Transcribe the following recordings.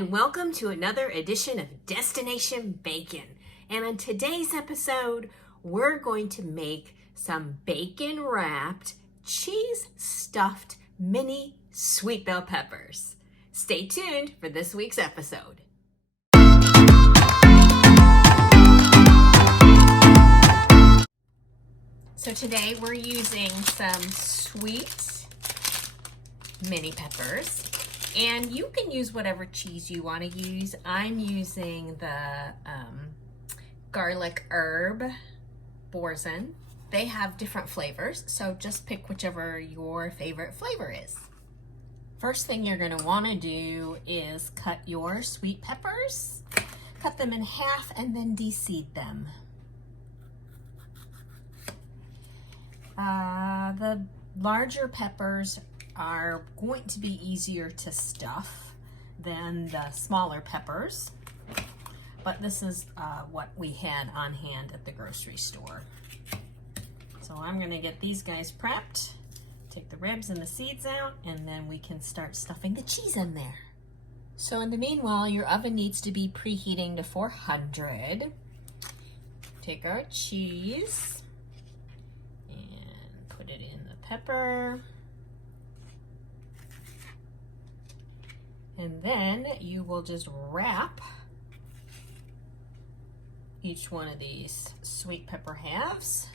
and welcome to another edition of Destination Bacon. And on today's episode, we're going to make some bacon wrapped, cheese stuffed mini sweet bell peppers. Stay tuned for this week's episode. So today we're using some sweet mini peppers. And you can use whatever cheese you want to use. I'm using the garlic herb Boursin. They have different flavors, so just pick whichever your favorite flavor is. First thing you're going to want to do is cut your sweet peppers. Cut them in half and then de-seed them. The larger peppers are going to be easier to stuff than the smaller peppers, but this is what we had on hand at the grocery store. So I'm going to get these guys prepped, take the ribs and the seeds out, and then we can start stuffing the cheese in there. So in the meanwhile, your oven needs to be preheating to 400. Take our cheese and put it in the pepper. And then you will just wrap each one of these sweet pepper halves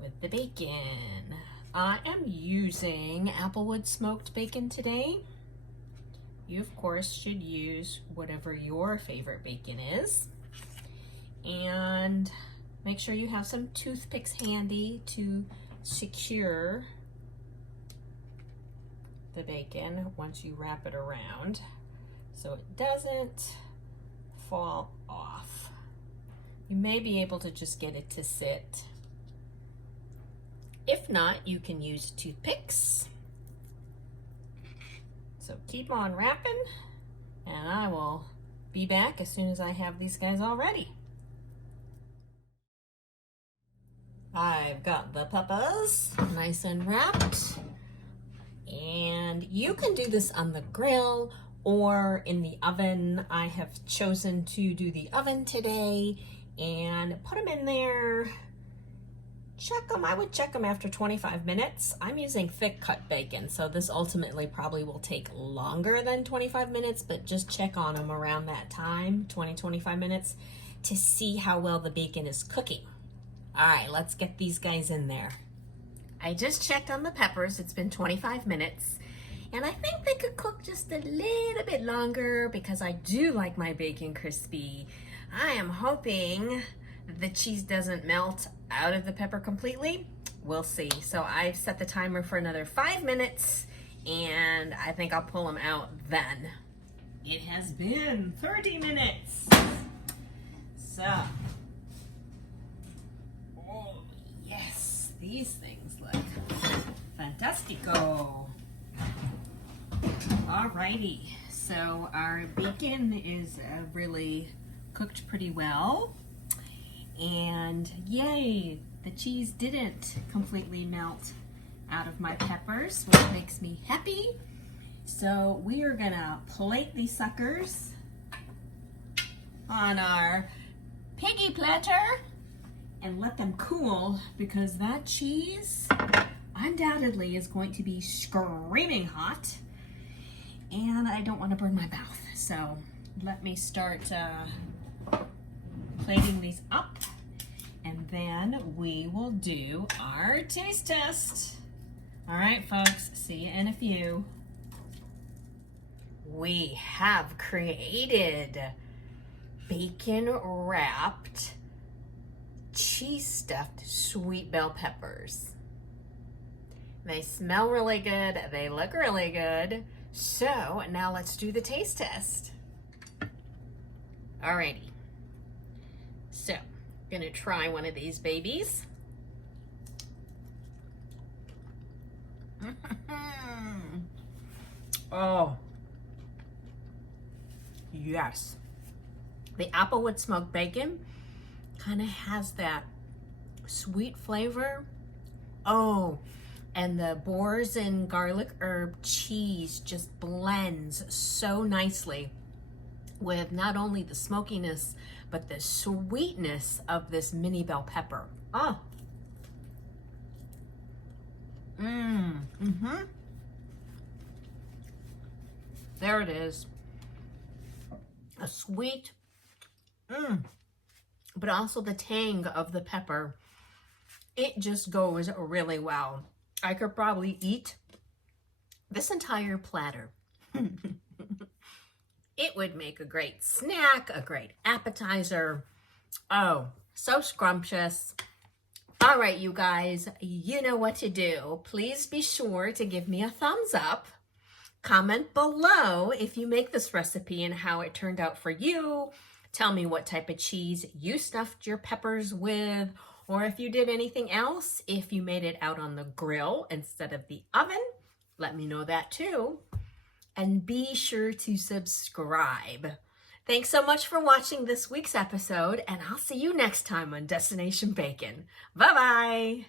with the bacon. I am using applewood smoked bacon today. You, of course, should use whatever your favorite bacon is. And make sure you have some toothpicks handy to secure the bacon once you wrap it around so it doesn't fall off. You may be able to just get it to sit. If not, you can use toothpicks. So keep on wrapping, and I will be back as soon as I have these guys all ready. I've got the peppers nice and wrapped. And you can do this on the grill or in the oven. I have chosen to do the oven today and put them in there. Check them. I would check them after 25 minutes. I'm using thick cut bacon, so this ultimately probably will take longer than 25 minutes, but just check on them around that time, 20-25 minutes, to see how well the bacon is cooking. All right, let's get these guys in there. I just checked on the peppers. It's been 25 minutes, and I think they could cook just a little bit longer because I do like my bacon crispy. I am hoping the cheese doesn't melt out of the pepper completely. We'll see. So I've set the timer for another 5 minutes, and I think I'll pull them out then. It has been 30 minutes. So, oh yes, these things look fantastico. Alrighty, so our bacon is really cooked pretty well, and yay, the cheese didn't completely melt out of my peppers, which makes me happy. So we are gonna plate these suckers on our piggy platter and let them cool, because that cheese undoubtedly is going to be screaming hot, and I don't want to burn my mouth. So let me start plating these up, and then we will do our taste test. All right, folks, see you in a few. We have created bacon wrapped, cheese stuffed sweet bell peppers. They smell really good, they look really good. So now let's do the taste test. Alrighty, so I'm gonna try one of these babies. Oh, yes. The applewood smoked bacon kind of has that sweet flavor. Oh, And the Boursin garlic herb cheese just blends so nicely with not only the smokiness, but the sweetness of this mini bell pepper. Oh. There it is. A sweet, but also the tang of the pepper. It just goes really well. I could probably eat this entire platter. It would make a great snack, a great appetizer. Oh, so scrumptious. All right, you guys, you know what to do. Please be sure to give me a thumbs up. Comment below if you make this recipe and how it turned out for you. Tell me what type of cheese you stuffed your peppers with, or if you did anything else, if you made it out on the grill instead of the oven, let me know that too. And be sure to subscribe. Thanks so much for watching this week's episode, and I'll see you next time on Destination Bacon. Bye-bye.